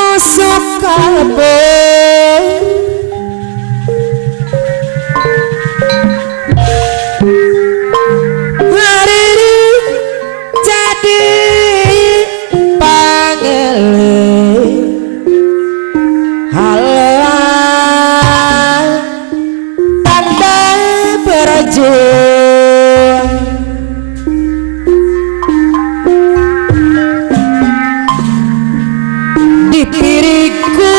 nusuk kabeh hari jadi pangele halang tanda berjuang dipiriku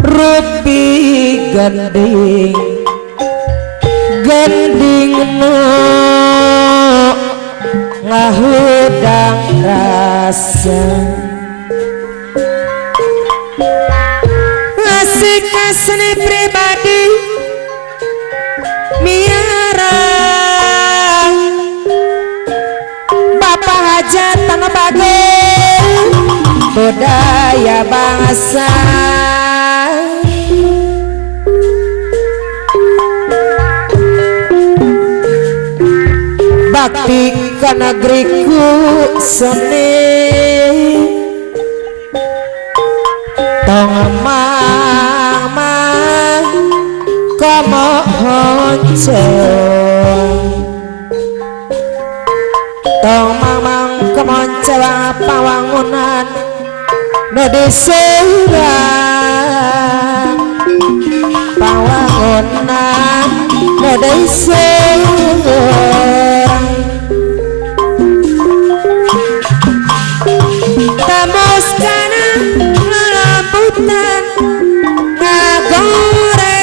rupi ganding ganding no ngahudang rasa ngasih kasih pribadi miara bapak hajat tanah bagai budaya bangsa bakti ke negeriku seni tong mama komo honceng tong mamang kemoncewang pawangunan Nodesera pawangunan Nodesera tamus kana ngelamputan ngagores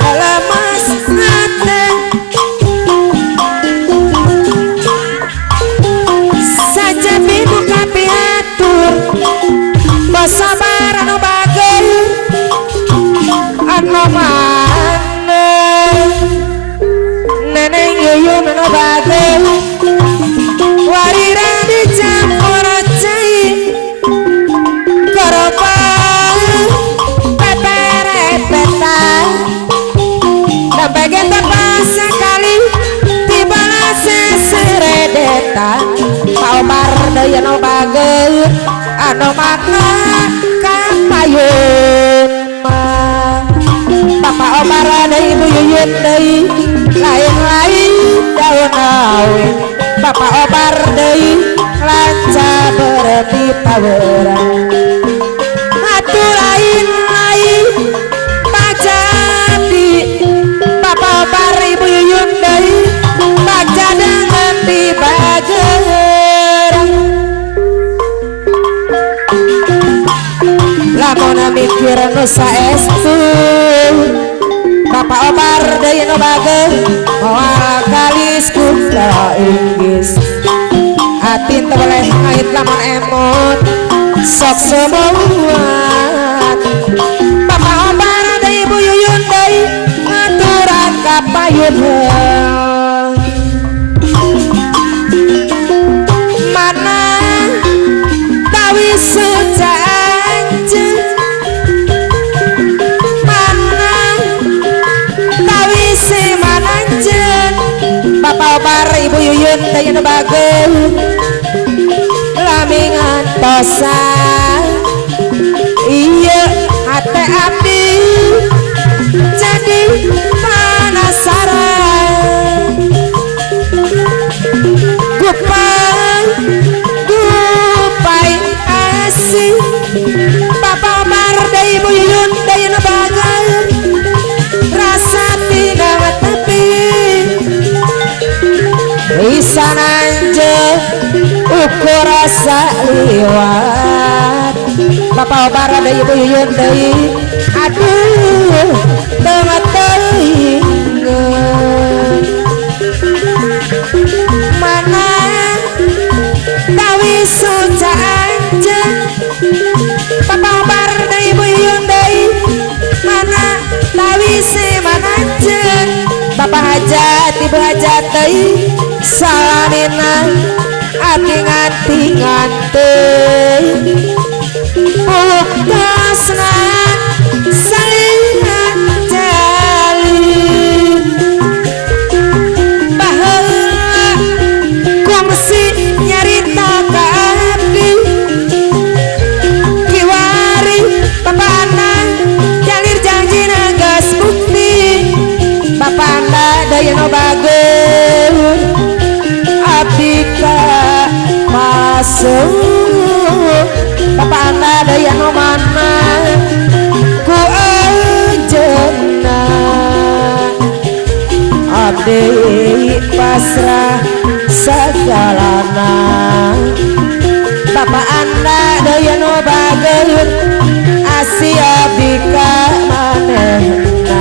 lemas hati saja bibuka piatur sabar anu bager anu mana neneng yuyun anu bager warira dicampur cai koropa peperepetan dan bagian tepas sekali tiba seseredetan Pak Omar daya anu bager anu makna kapayun Bapak Omar ada Ibu Yuyun deui lain-lain daun awe Bapak Omar deui lanca berpi paweran atuh lain-lain Pak Jadi Bapak Omar Ibu Yuyun deui Pak Jadangan di bager lamun mikir nu saestu Bapak Omar deui nu bager moal kalis kula Inggris hati teu boleh ngait lamun emot sok sebuat Bapak Omar deui Ibu Yuyun deui ngaturan kapayun mana tawi suca Bapak Omar Ibu Yuyun deui nu bager lami ngantosan iya hate abdi jadi penasaran gupai asih Bapak Omar deui Ibu Yuyun deui nu bager rasa tidak tepi bisa nanjek ukur rasa liwat Bapak Omar ada Ibu Yuyun deui aduh tengah teringet mana tawi suca anjek Bapak Omar ada Ibu Yuyun deui mana tawi semananjek Bapak Hajat Ibu Hajat deui salamina ating-atingan teh buktasna saling jalin baheula kongsi nyarita ka abdi Bapak anda daya no mana ku ajena abdi pasrah segalana Bapak anda daya no bageun Asia bika manehna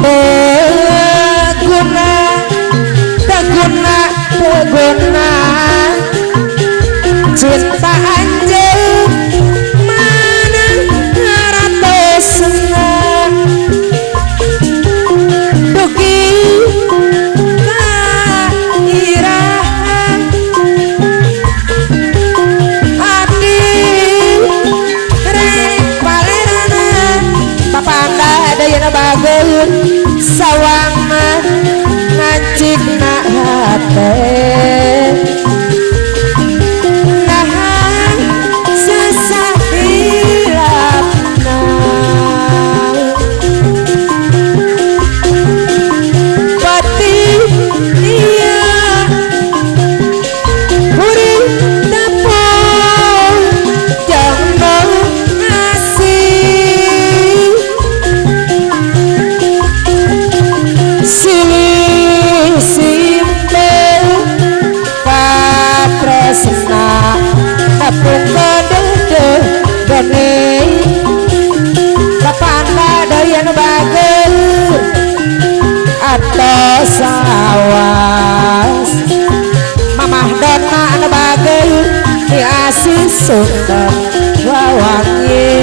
teguna cinta anjeun mana ngaratosna dugi kairahan abdi rek palerana papanda dayana bageun sawangna ngacikna hate nahan sesahilapna pati iya huring dapur jangan ngasih silih simpel katresna dapur kedede gene bapanda daya nu bageun atos awas mamah dona anu bageun di asih sunda wawangi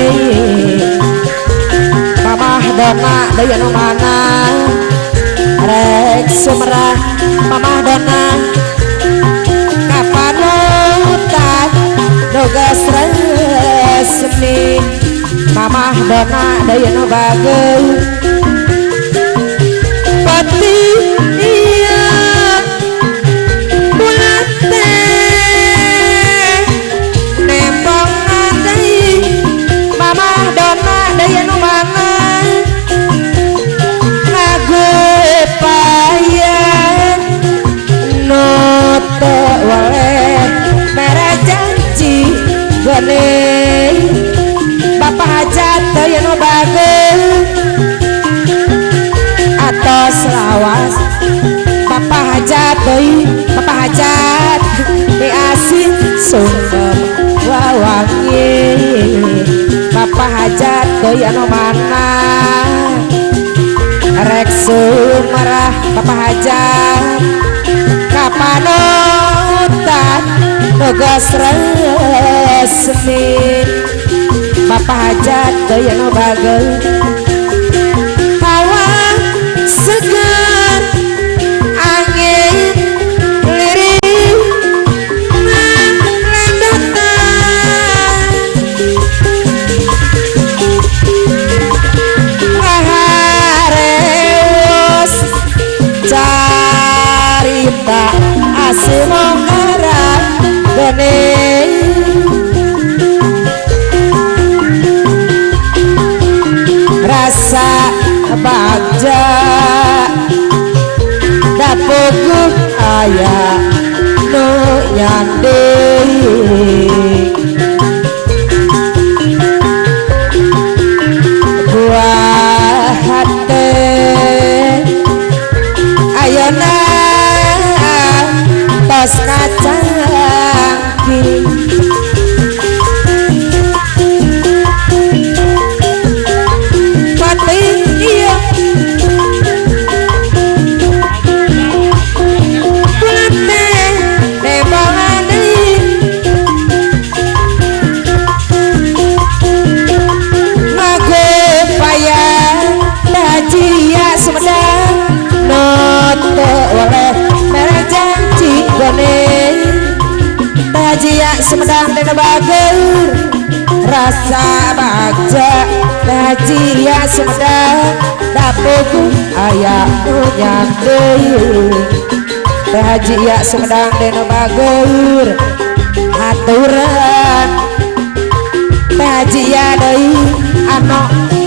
mamah dona daya nu mana rek sumerah mamah dona kapanutan nugas resmi mamah dona daya nu bageun pati iya bulat teh nembang deui mamah dona daya nu mana ngagepayan nu teu waleh mere janji geuning Bapak hajat daya nu bageun atos lawas Bapak hajat deui Bapak hajat di asin sungkem wawangi Bapak hajat daya nu mana rek sumerah Bapak hajat kapanutan nugas resmi Bapak hajat daya nu bageun hawa segar angin lirik ngalendatan ngahareos carita asih mongarah geuning rasa bagja dapuku aya nu nyanding buah hate ayeuna tos kacangking pati iya bulat teh nembangan deui ngagepayan tajia sumedang nu teu waleh mere janji geuning tajia sumedang dina bageun rasa bagja tajia sumedang dapuku aya nu nyandeuing tajia sumedang dina bageun aturan tajia deui anu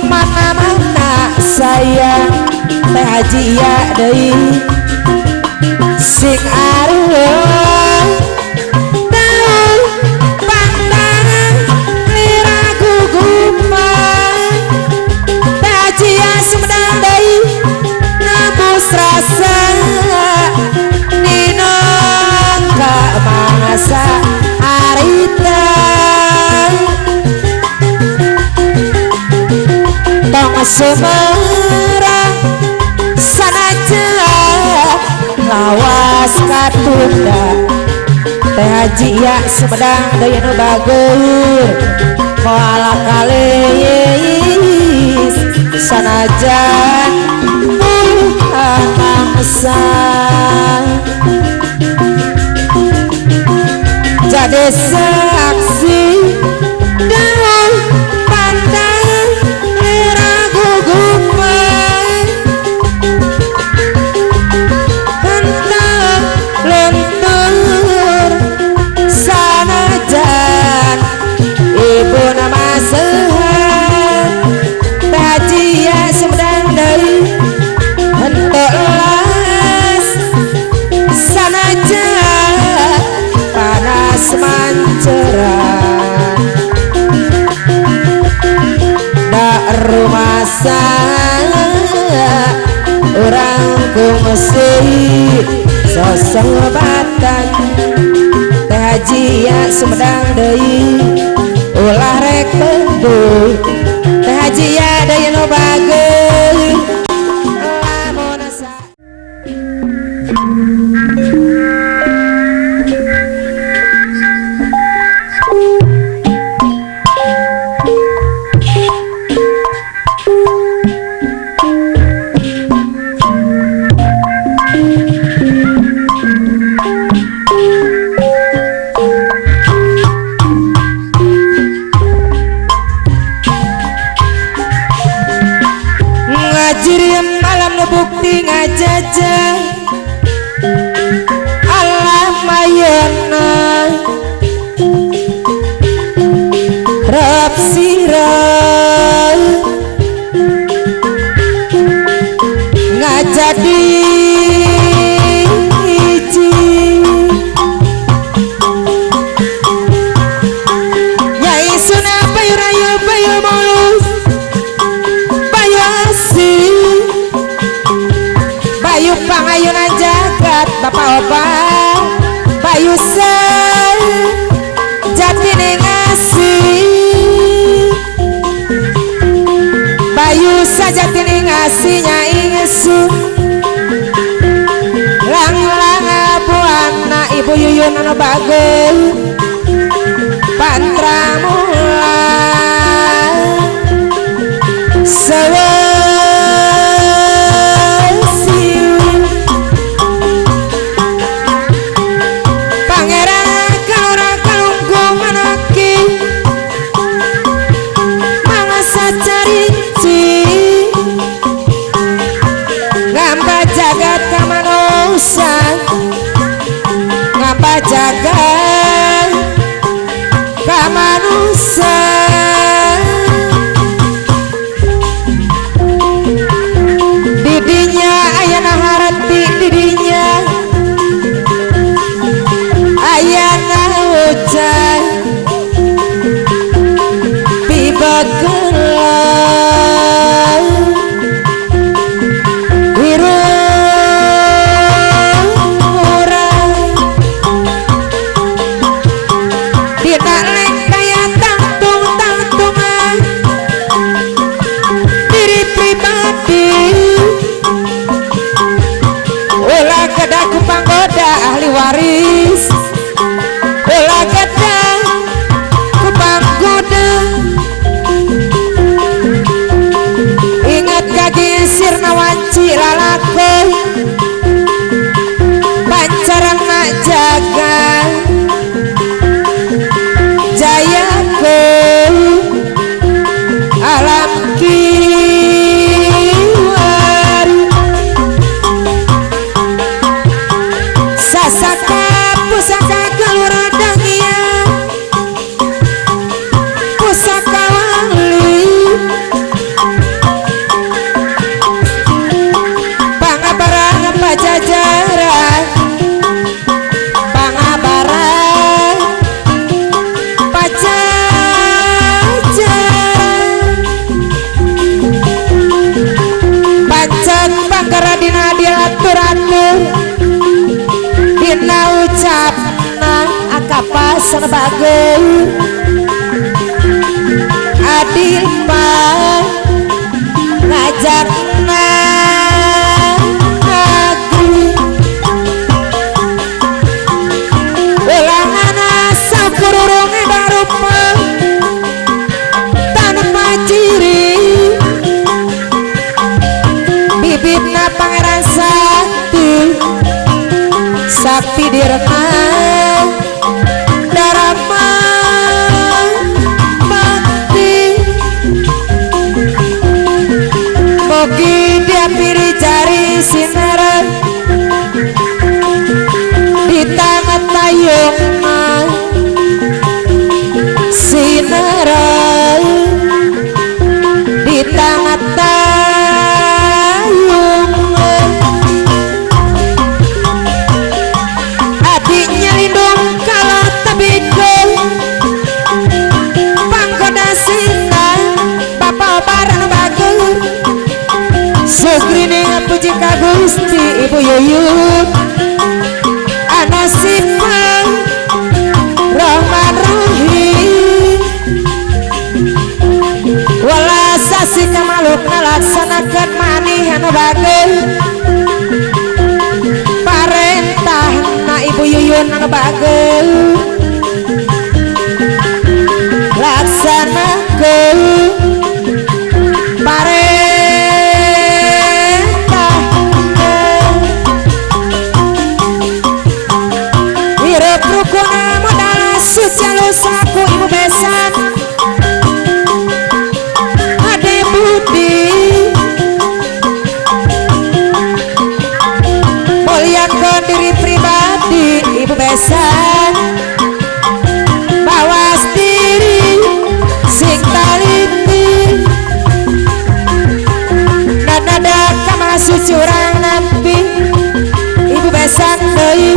mana-mana sayang tajia deui sing aruh Semarang sanaja lawas katunda Teh Haji ya Sumedang daya nu bagur koala kalis sanajan puluhan mangsa jadi saksi dengan pandang ragu gupai kentang lentur sanajan ibu nama sehat Teh Haji ya Sumedang deui henteu las sanajan panas manceran dak rumasan orang kungsi sosebatan Teh Haji ya Sumedang deui ulah rek penduy Teh Haji ya daya nu bageus lamun asa ngajirim malam nu bukti ngajajah alam mayana rap sirah ngajadi hiji nyai suna bayu rayu bayu mulus bayu asih bayu pangayunan jagat bapak obat bayu sel jati ngasih bayu sajati ngasih nyai ngesu lang-lang abuana ibu yuyun anu bagus pantra mulan Pangeran Kalora Kalungkung Manaki Mangasa Carici ngamba jagat kamanusan ngamba jagat kamanusan didinya ayana harati didinya ayana hujan pibagelang wirurang dina leng kaya tangtung-tangtungan diri pribadi ulah kedaku panggoda ahli waris ulah kedang ku panggoda ingat kaki sirna wanci lalakon pancarang nak jaga jayaku alam kiwari sasaka pusaka kelura dangia pusaka wali pangabaran pajajaran pangabaran pajajaran pancen panggara dina diatur-atur dina ucapna akapasan bagus adil pan tidirna darama bakti bogi dia piri jari sinar di tangan tayung sinar di tangan tayung adiknya lindung kalau tebikul panggoda sinta bapak barang bagus sugrini puji kagusti ibu yuyut anasipang rahman rahim walasasi kamaluk ngalaksanakan manihan bagus parentah na ibu yuyun anu bagus laksanakan parentah hirup rukuna modal suci saku ibu besan ade budi muliakan diri pribadi ibu besan bawas diri sing taliti dan ada kama suci orang nabi ibu besan deui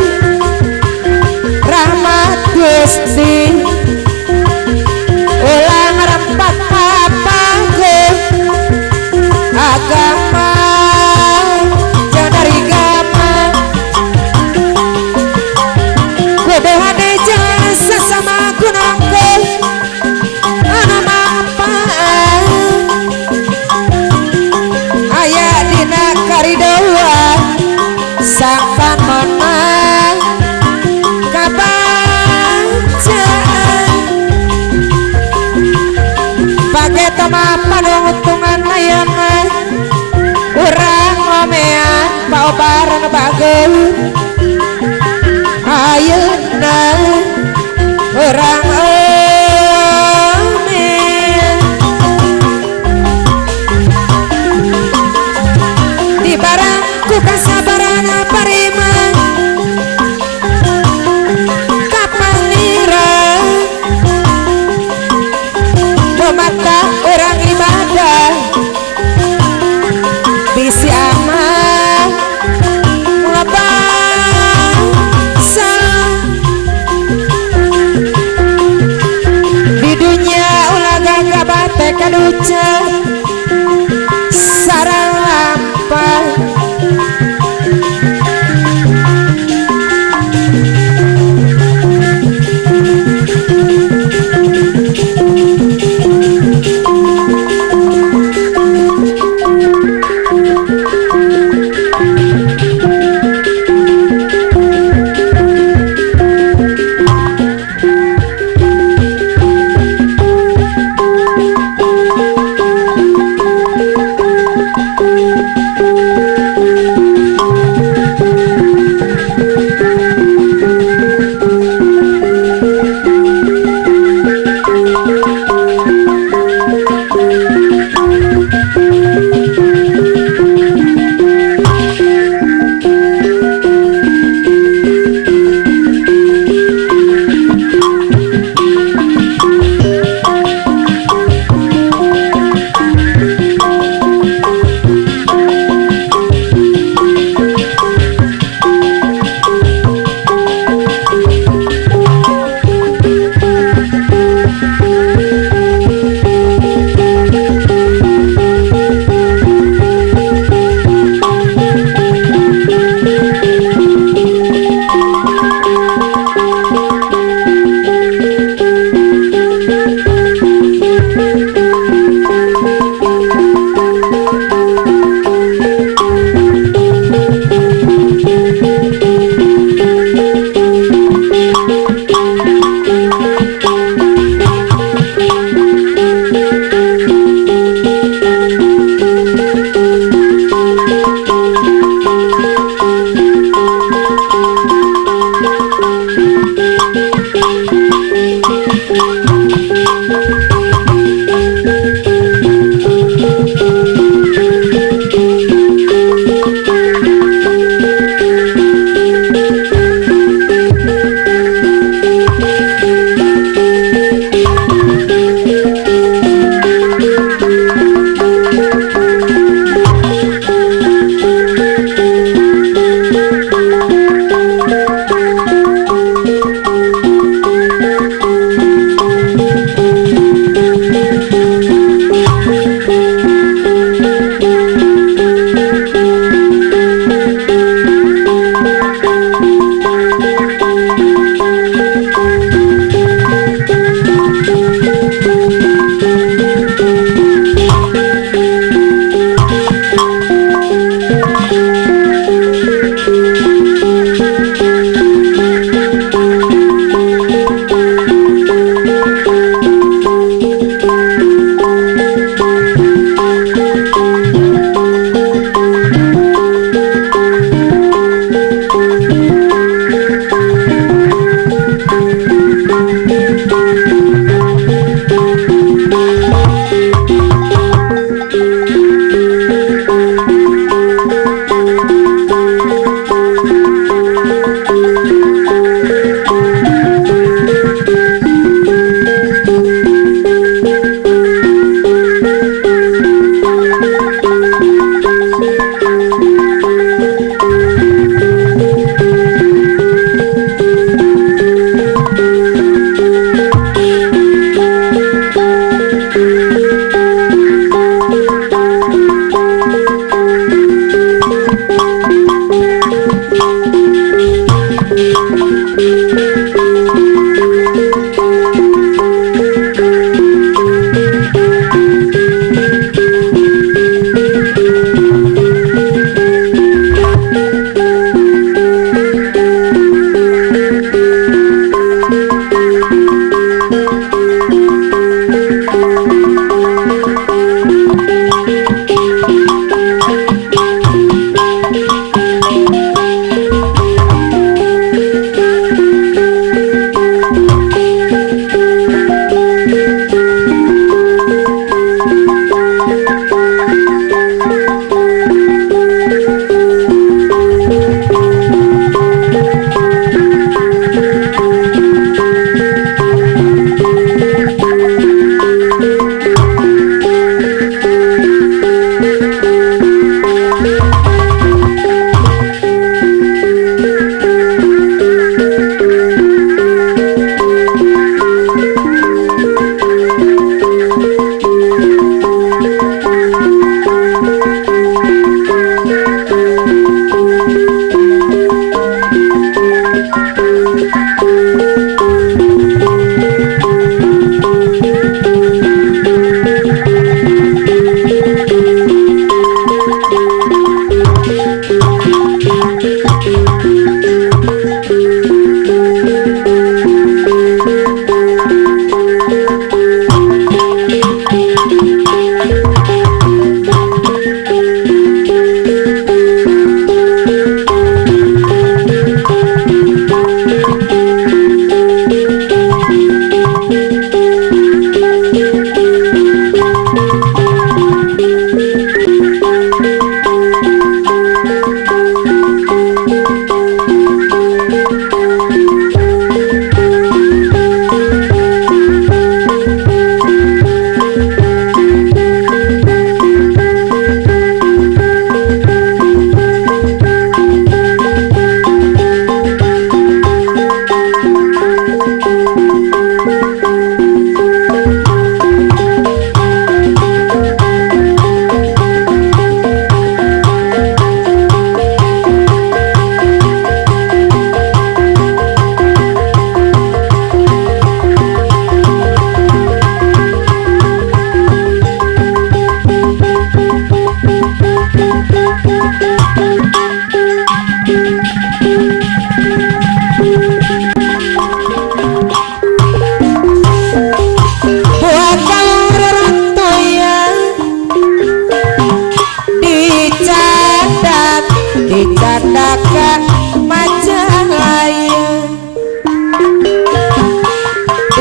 rahmat Gusti ulang rempat papago agama jauh dari gama kudu hade jasa sama gunungku anu manfaat aya dina karidoan sangkan menang kabacaan pake toma panuntungan layangan urang ngomean paobaran bagus ayeuna urang omean di barangku kasabarana pariman kapangira mata orang ibadah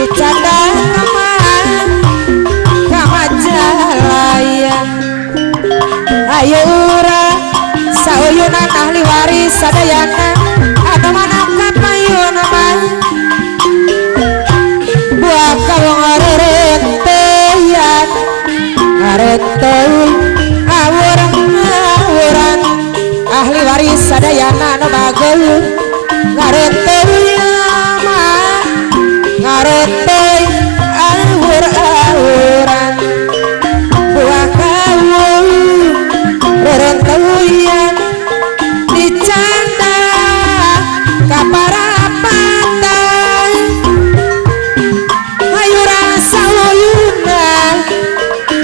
dicandang Kamajalayan ayo ura sauyunan ahli waris sadayana atau mana kapayun man buah kawang ngarenteuyan ngarenteuy awuran ahli waris sadayana nu bageul ngarenteuy mah ngarenteuy awur-awuran buah kawung rerenteuyan dicanda kaparapatan ayu rasa uyunan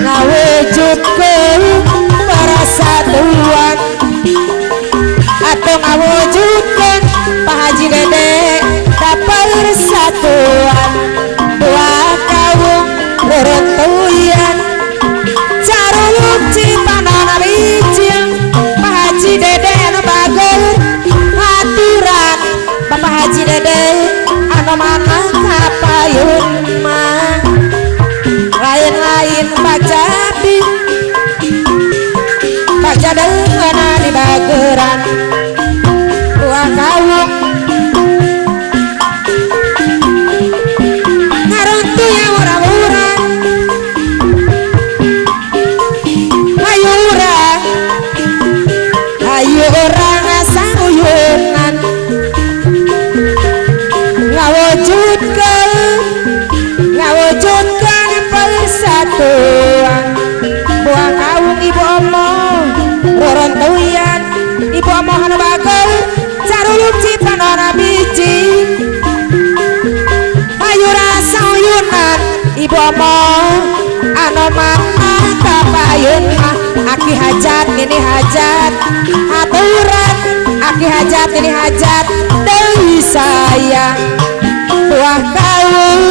ngawujudkeun persatuan atau ngawujudkeun Pak Haji Dede da persatuan dua kawung rerenteuyan caruluk cipanana bijil Pak Haji Dede anu bageul aturan Bapak Haji Dede anu mana kapayun mah lain-lain bajadi bajadeungeuna di bageran dua kawung ngarontu ya murah-murah ayo urang ayo urang sauyunan ngawujudkeun persatuan buah kawung ibu omong rerenteuyan ibu omong anu bageul caruluk cipanana biji ayu rasa uyunan ibu omong anu mana kapayun mah aki hajat ini hajat aturan aki hajat ini hajat deui sayang buah kawung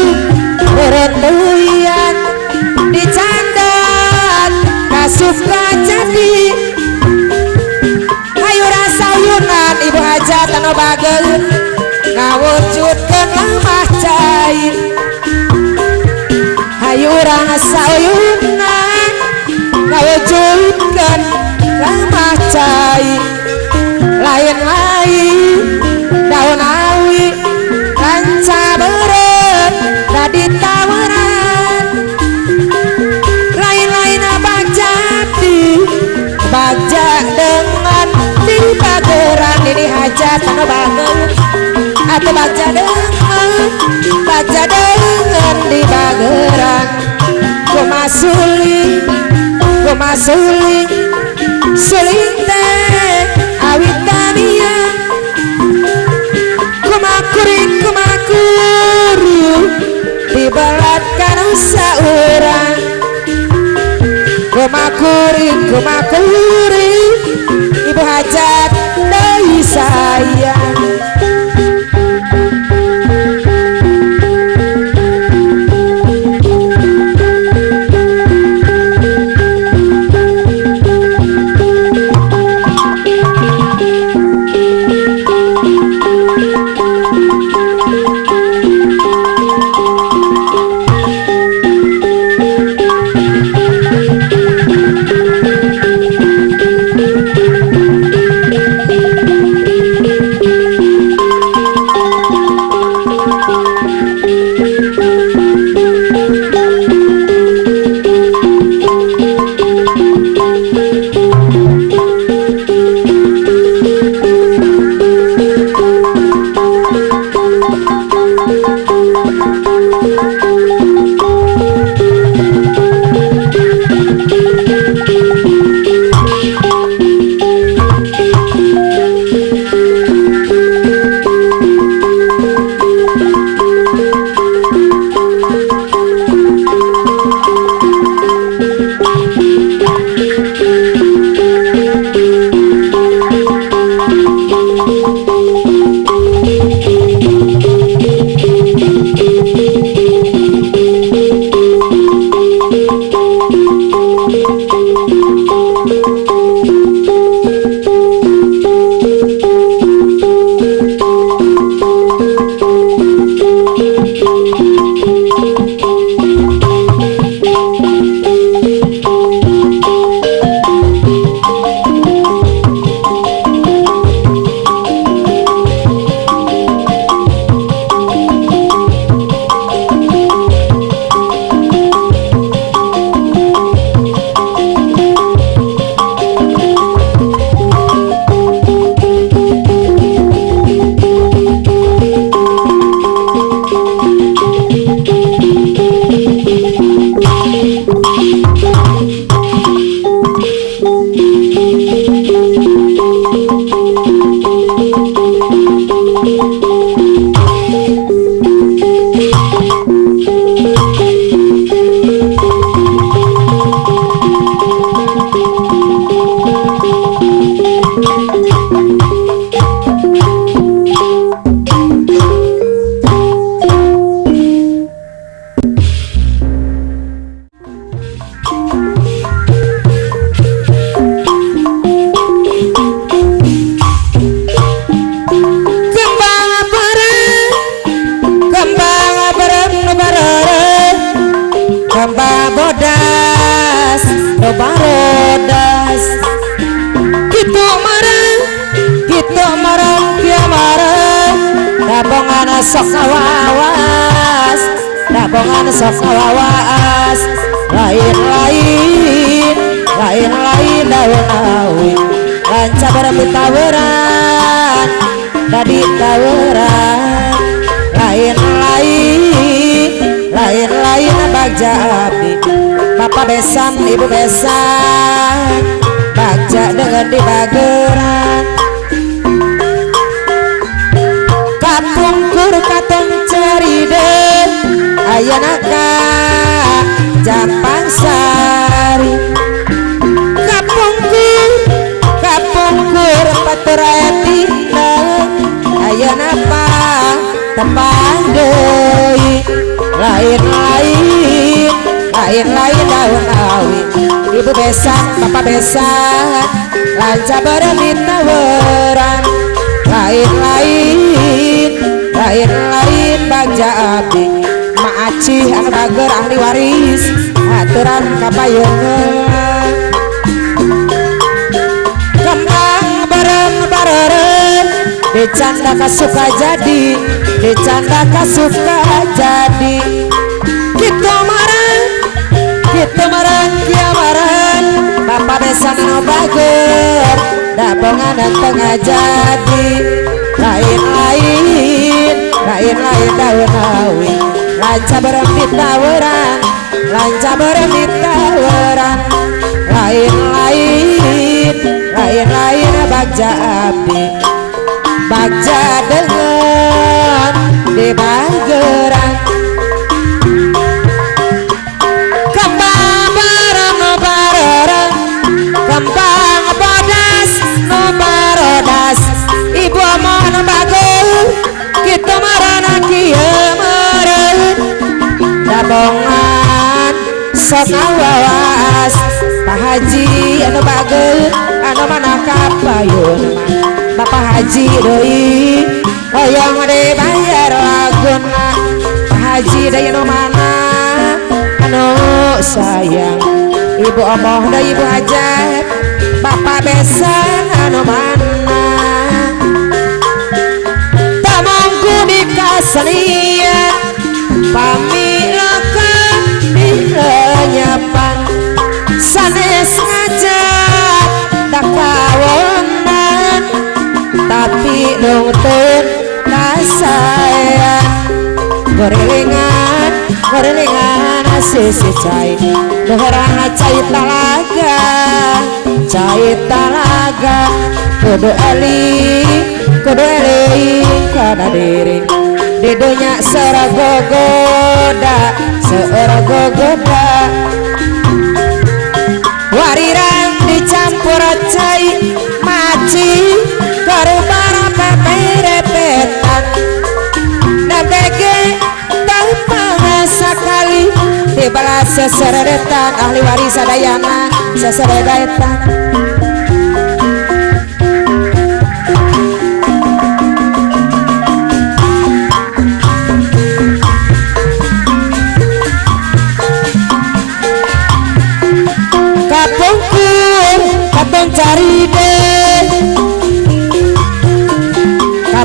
rerenteuyan dicandat kasuka jadi ayu rasa uyunan ibu hajat anu bageul ngawujudkeun lemah cair ayu rasa uyunan ngawujudkeun lemah cair lain-lain daun awi ranca beureut tadi tawaran lain-lain abajadi baja dengan di bageran ini hajat anu bageul atuh baja dengan di bageran kumaha suling teh awit tamiya kumaha kuru dibalatkan saurang kumaha kuri ibu hajat deui sayang sok ngawawas dabongan sok ngawawas lain-lain daun awi lanca berami taweran dadi taweran lain-lain bagja abdi bapak besan ibu besan bagja dengan di bageran kapungkur katon ceriden ayana ka Jampang Sari kapungkur paturaytina ayana pa tepang deui lain-lain daun awi ibu besan bapak besan lanca beremi taweran lain-lain bagja abdi Acih anu bager ahli waris aturan kapayeungeun kembang bareng dicanda kasuka jadi kitu marang kia marang bapak besan anu bager dabongan tengah jadi lain-lain daun awi lanca beremi taweran lain-lain bagja abdi bagja dengan di bageran kembang bareng kembang bodas no barodas ibu amon bager kita marana kieu dabongan sok ngawawas Pak Haji anu bageut anu mana kapayun Bapak Haji deui hoyong dibayar laguna Pak Haji deui anu mana anu sayang ibu omoh deui ibu hajat Bapak besan anu mana tamangku di kasenian pamilaka direnyapan sanes ngajak dakawonan tapi nungtun kasayan gorelingan sisi cai nuherana cai talaga kudu eling kada diri di dunia seragogoda warirang dicampur cai maci korban peperepetan nabege tanpa sekali dibalas seseretan ahli waris sadayana seseretan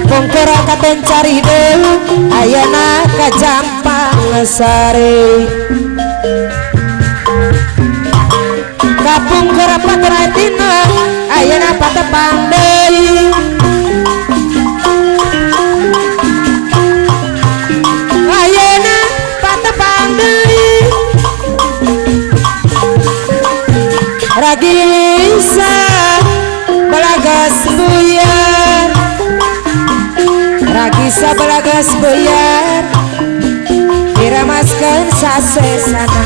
kapungkur katon cari deh ayana ka Jampang Sari kapungkur patratina ayana patepang deui ayana patepang deui ragisa balagas buyar ragisa balagas buyar diramaskeun sasesana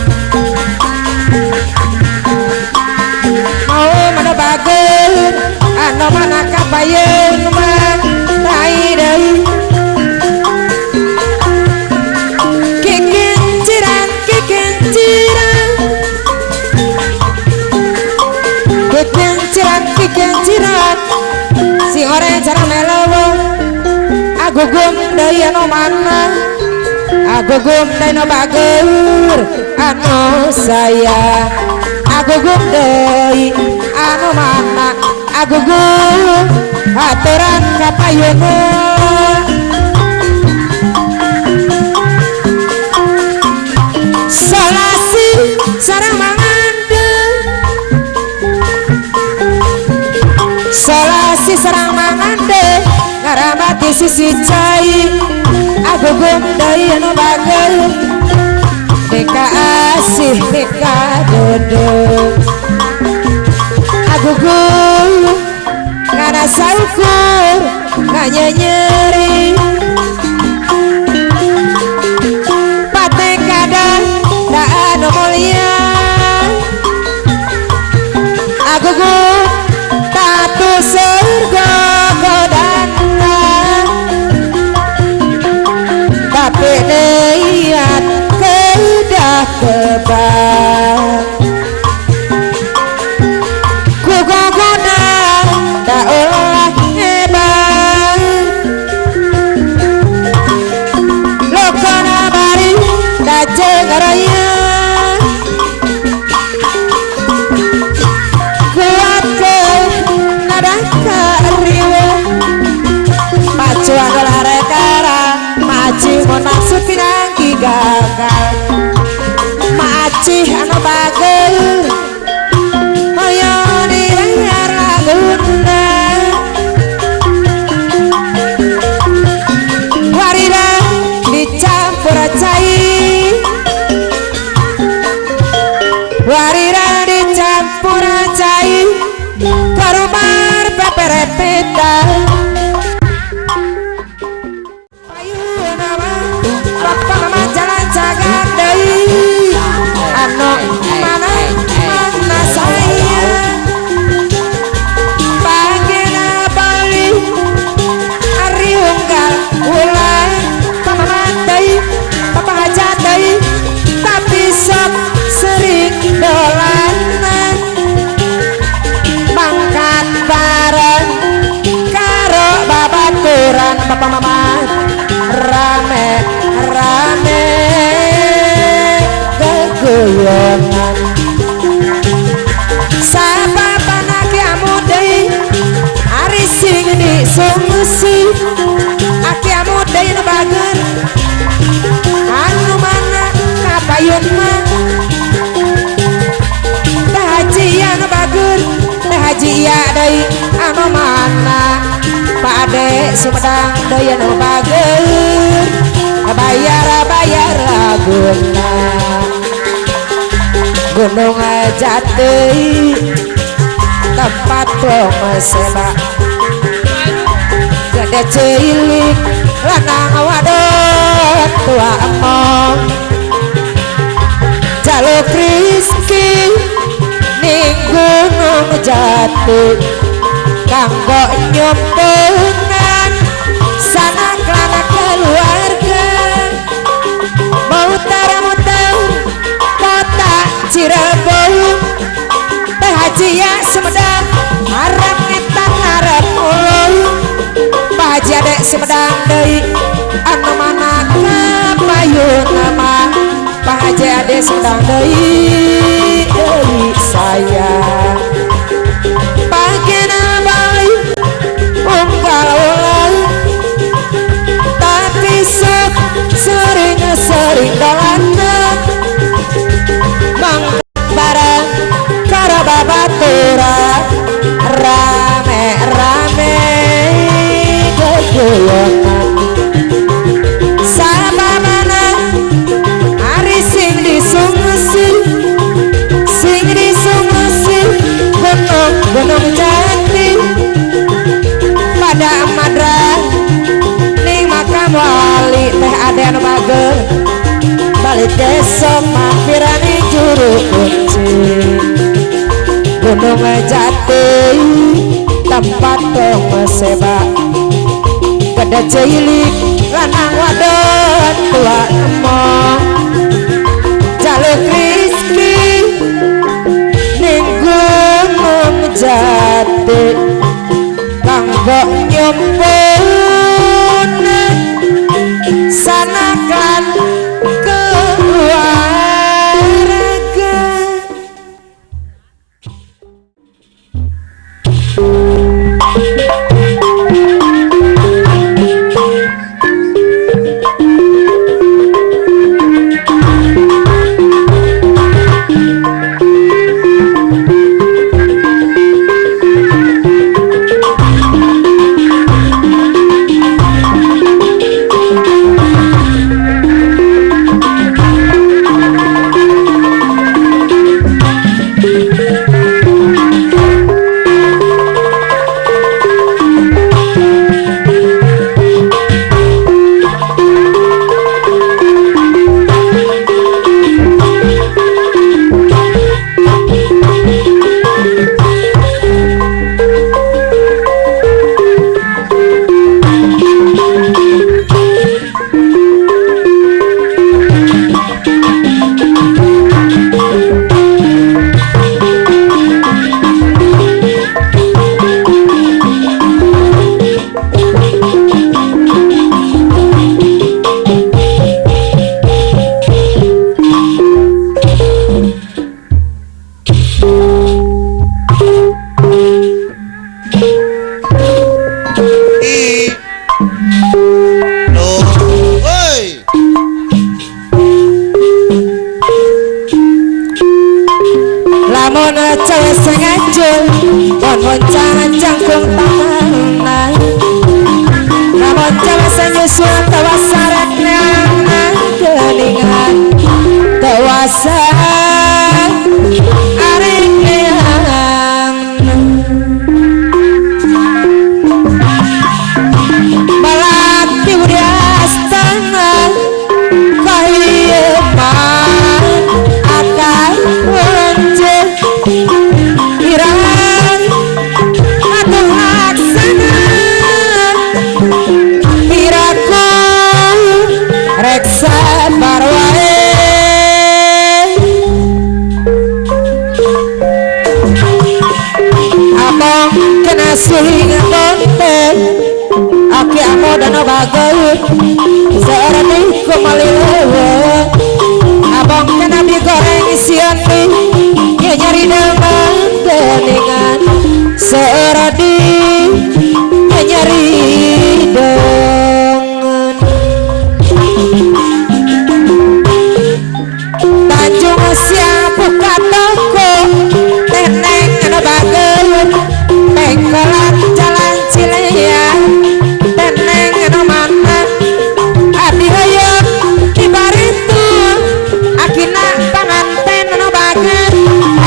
mau mana bageun anu mana kapayeun mah tai deui kikinciran si orang cara melewo agugum deui anu mana agugum deui anu bager anu saya agugum deui anu mana agugum aturan kapayeuneun no bager Nika asih nika dodo Agugu Ngana saukur Nganya nyeri Pate kadang Daan mulia Agugu Tatu surga Kodana Tapi niat Kedah kebang Kugogoda Tak olah hebat Lokana bari Tak jengaraya Kuat ke Nada kariwa Pacuan olah rekara Maci mau maksud pinanggi gagal Maci anu bagel Ayo dibayar laguna Warida dicampur cai Warida dicampur cai Korumar peperepeta Papa mama jalan jagat deui anu mana mana saya pagina bali ari unggal ulah papa mati papa hajat deui tapi sok sering dolanan mangkat bareng karo babaturan papa mama rame rame kegoyongan sapa panaki amudai ari sing di sungsi aki amudai nu bager anu mana kapayun mah teh haji anu bager teh haji iya deui anu mana Pak Ade Sumedang deui anu bager bayar laguna Gunung Jati tempat pemeseba gede cilik lanang wadon tua emong jaluk rizki ning Gunung Jati kanggo nyumpengan sanak lana keluarga muter-muter kota Cirebon teh haji ya Sumedang harap kita ngarep ulun Pak Haji Ade Sumedang deui anu mana kapayun nama Pak Haji Ade Sumedang deui sayang pagina bali unggal ulang tapi sok sering dolanan mangkat bareng karo babaturan rame rame kegoyongan sababana ari sing disungsi gunung Jati pada madra ning makam wali teh ade anu bager balik desa mampirani juru kunci Gunung Jati tempat pemeseba gede cilik lanang wadon tua emong jaluk rizki ning Gunung Jati kanggo nyumpun sanakan keluarga kaca sing ajul pon moncang jangkung tangan namun jawa sing nyusul tawa sarek nang keningan tawasa arek yang balak diudias tangan kahiman akan wancet irang atuh laksana piraku reksa barwae abang kena sing konten aki amo dana bagai seorang kumalilewe abang kena digoreng isian ya nyari dengan deningan seorang ya nyari dengan Tanjung siap buka toko teneng ada bagai pengkolan jalan Cilea teneng ada mana adi hayat di baritu akina panganten ada bagai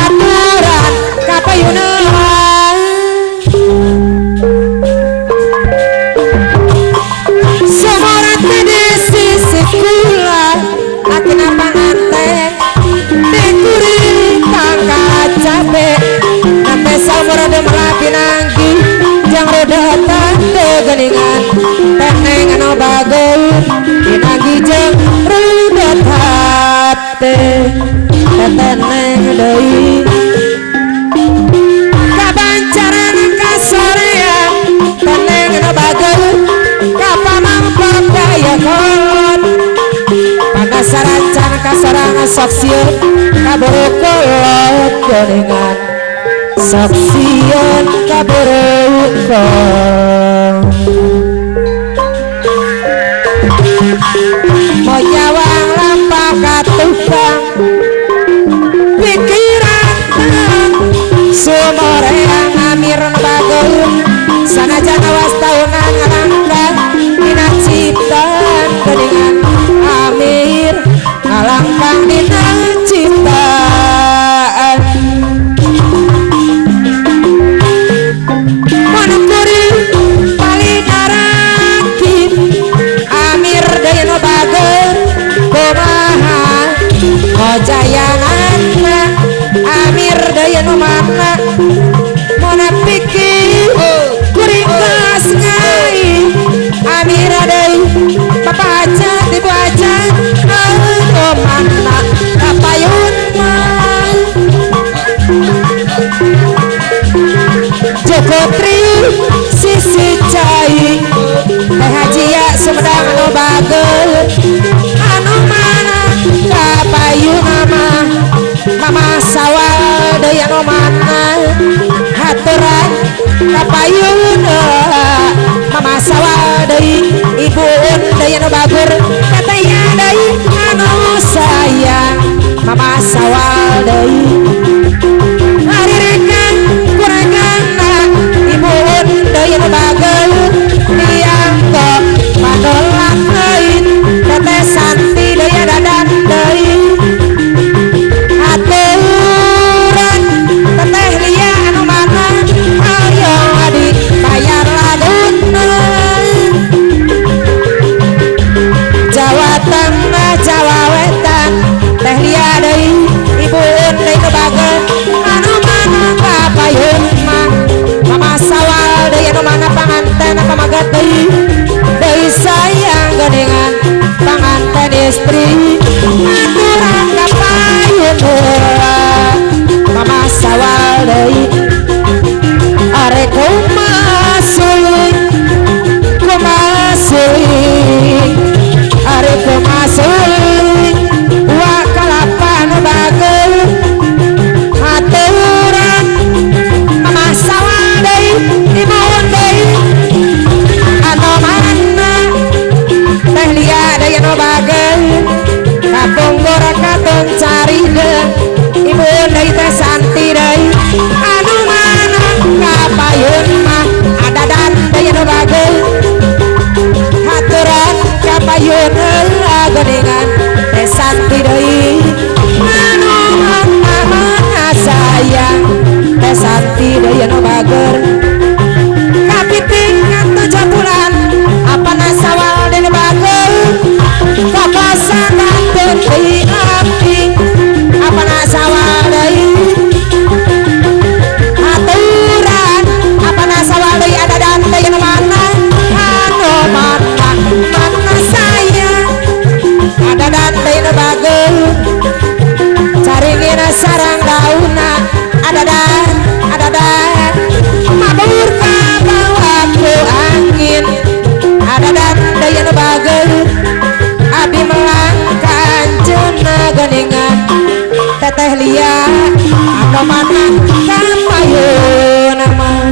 aturan kapayunan semorat di sisi kula akina panganten dekuri tangka cabe nampe samur ada melapi nanggi jang roda tante geningan teneng ano bagai dinanggi jang roda tate teneng doi kabancaran kasorea teneng ano bagai kapamang papaya kon panasaran can kasarang saksian kaburu kolot geningan saksian kaburu kolot mau nyawang lampak katukang pikiran sumoreang amir bagai sanajan awas tahunan ngalangkah dina ciptaan geningan amir ngalangkah dina ciptaan manukuri paling arakin amir dayana bagai kumaha ngojayanana amir dayana mana mana pikir kuring gas ngai amir adai papa aja ibu aja oh mana kapayun mah Joko Tri sisi cai teh haji ya sumedang anu bageul anu mana kapayun mama sawal deui anu mana haturan kapayun mama sawal deui ibuun deui anu bagur katanya deui anu sayang mama sawal deui harirekan kurangana ibuun deui anu bageul dianggo pandolan lain teteh Santi deui dadan deui aturan teteh Lia anu mana ayo adi bayar laguna Jawa Tengah Jawa Wetan teh Lia deui geningan teh santi deui anu mana sayang teh santi deui anu bager kapiting ngan 7 bulan apa nasawal deui bager kapasangan deui abdi apa nasawal deui aturan apa nasawal deui ada dan deui anu mana anu mana sayang ada dan deui anu bager caringina sarang dauna ada dan mabur ka bawa ku angin ada dan deui anu bager abi melangkan cenah geningan teteh lia anu mana kapayuna mah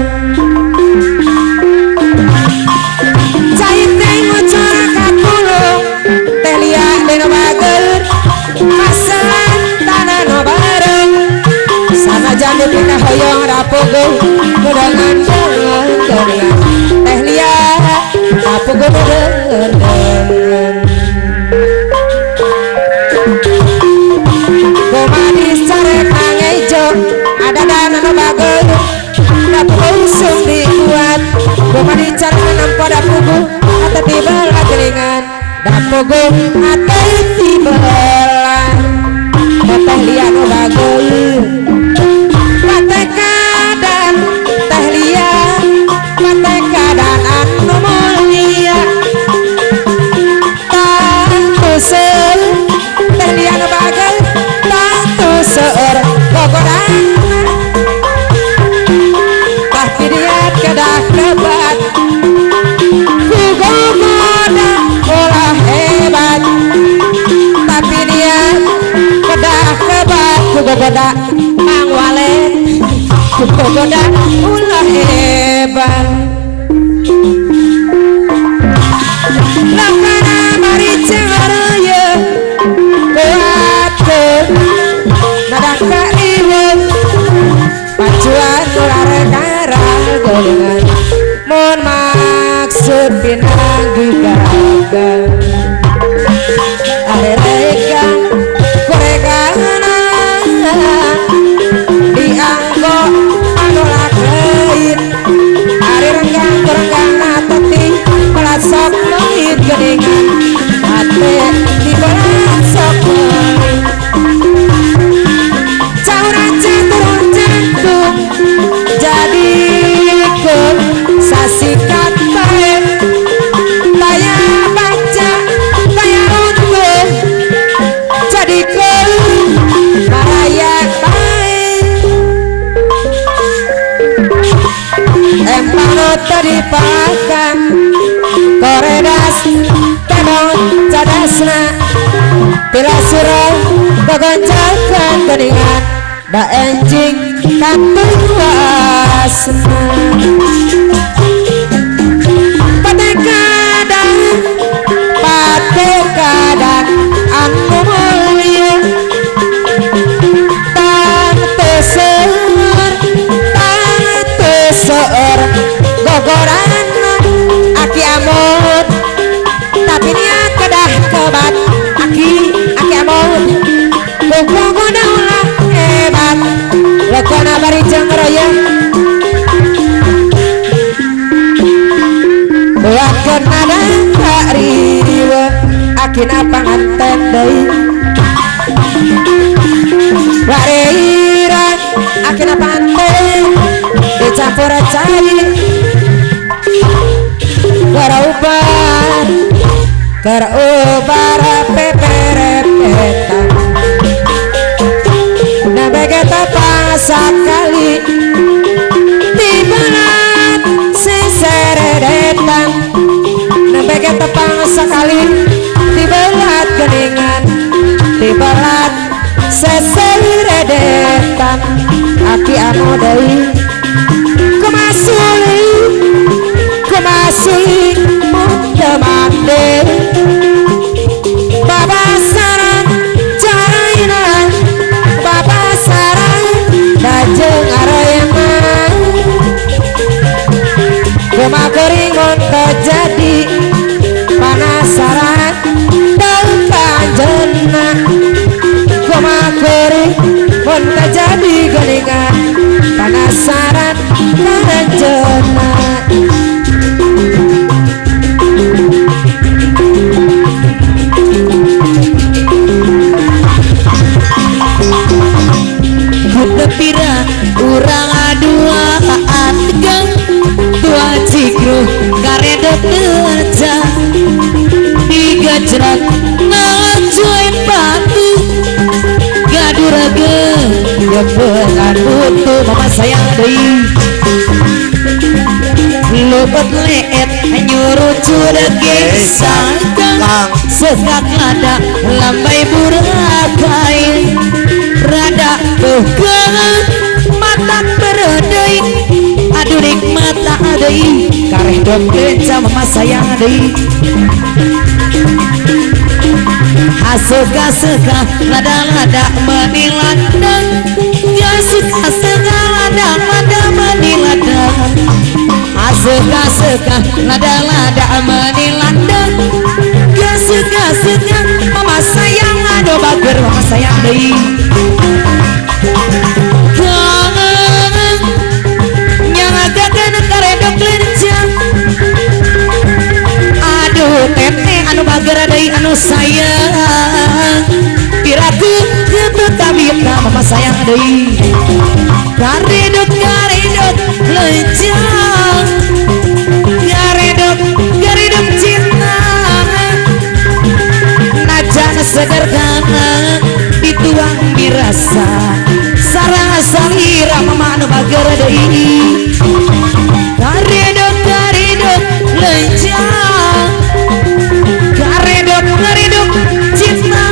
cai teh ngocor ka kulung teh lia deui bager masalan tanah no bareng sanajan dipindah hoyong rapuguh kudangan geningan teh lia rapuguh geningan kumadis carek nangejo ada dana no bager rapuguh usung dikuat kumadis carek nampo dapuguh atau tibelah geningan dapuguh atau tibelah teh lia no bager pateh kadan teh lia pateh kadan anu mulia tantu seur teh lia no bager tantu seur gogodan tah pidiat kedah kebat ku gogoda ulah hebat tapi dia kedah kebat ku gogoda mang walet ku gogoda ulah hebat lakana mari cengaraya kuat nadang kariwet pacuan ular darah golengan mun maksud pinanggi gagal alerega koregana dianggo anu lakeun ari renggang korenggana teti pelasok leungit geningan ate di pelasok leungit cauran jantung jantung jadikeun sasikat bae taya baca taya untung jadikeun marayak bae empano tadi pakan koredas tenong cadasna pila surau kegoncakan geningan da enjing katuasna pateh kadan anu mulia tantu seur gogoran aki amut tapi niat kedah kebat aki amut gogoda ulah hebat lekona bari cengroya buat kenada riwa akina panganten deui wareiran akina panganten dicampur cai kerubar peperepetan nabegeta pasakali tibalat seseredetan nabegeta pasakali tibalat geningan tibalat seseredetan aki anu deui kumasuli mundemande baba sarang jainan baba sarang dajeng areman kumakeringon terjadi panasaran dan beneran butuh mama sayang deui luput leet nyuruh cudeg sangkang sekak lada lambai burakai rada beukeuh mata beredei aduh nikmat deui kareh dok lenca mama sayang deui asuka-suka lada-lada meniladang ya suka-suka lada-lada meniladang asuka-suka lada-lada meniladang ya suka-suka mama sayang aduh bager mama sayang deui nyangagakeun karedok lenca aduh teteh anu bager deui anu sayang piraku teu tabita mama sayang deui karedok lencang karedok cinta najan sederhana dituang dirasa sarang salira mama anu bager deui karedok lencang karedok cinta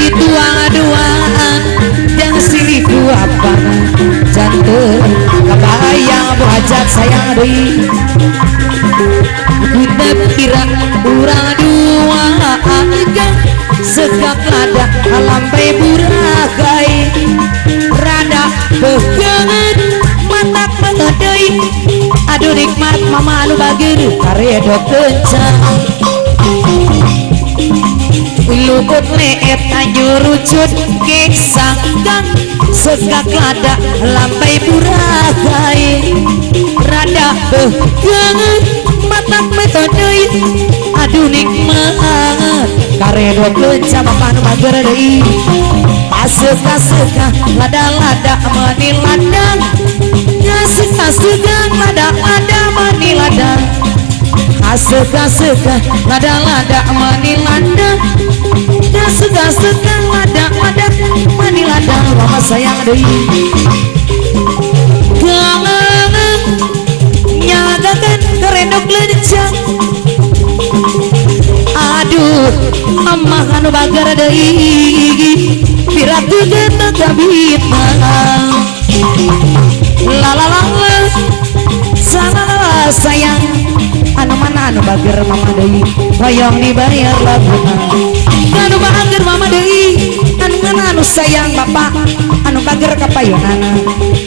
dituang-duaan yang silih apa jantung kebayang buhajat sayang deui kita kira urang dua agang sekak lada lampai burakai rada beukeuh mata deui aduh nikmat mama anu bager karedok kencang luput leet nyuruh cudeg sangkang sekak lada lampai burakai rada beukeuh mata deui aduh nikmat karedok lenca mama anu bager deui asuka-suka lada-lada meniladang asuka-suka lada-lada meniladang asuka-suka lada-lada meniladang asuka-suka lada-lada meniladang mama sayang deui kangen nyagakeun karedok lenca aduh mama anu bager deui piraku teu tabita la la la salah sayang anu mana anu bager mama deui hoyong dibayar laguna anu bager mama deui anu mana anu sayang bapak anu bager kapayunana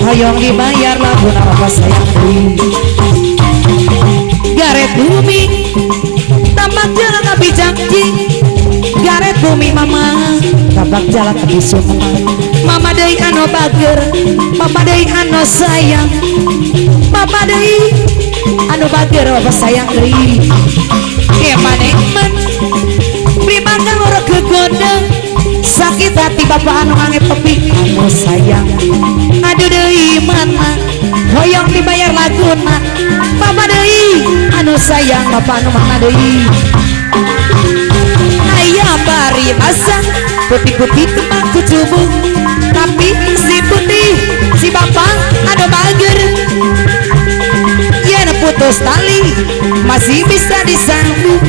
hoyong dibayar laguna apa sayang deui garet bumi tambak jalan tapi janji garet bumi mama tambak jalan tapi summa mama deui anu bager mama deui anu sayang mama deui anu bager apa sayang deui ke maneman primakan ora kegodang sakit hati bapak anu ngangepepi anu sayang aduh deui mana hoyong dibayar laguna mama deui anu sayang bapak anu mana deui aya bari masang putih-putih kemang kucubung tapi si putih si bapak anu bager yen putus tali masih bisa disambung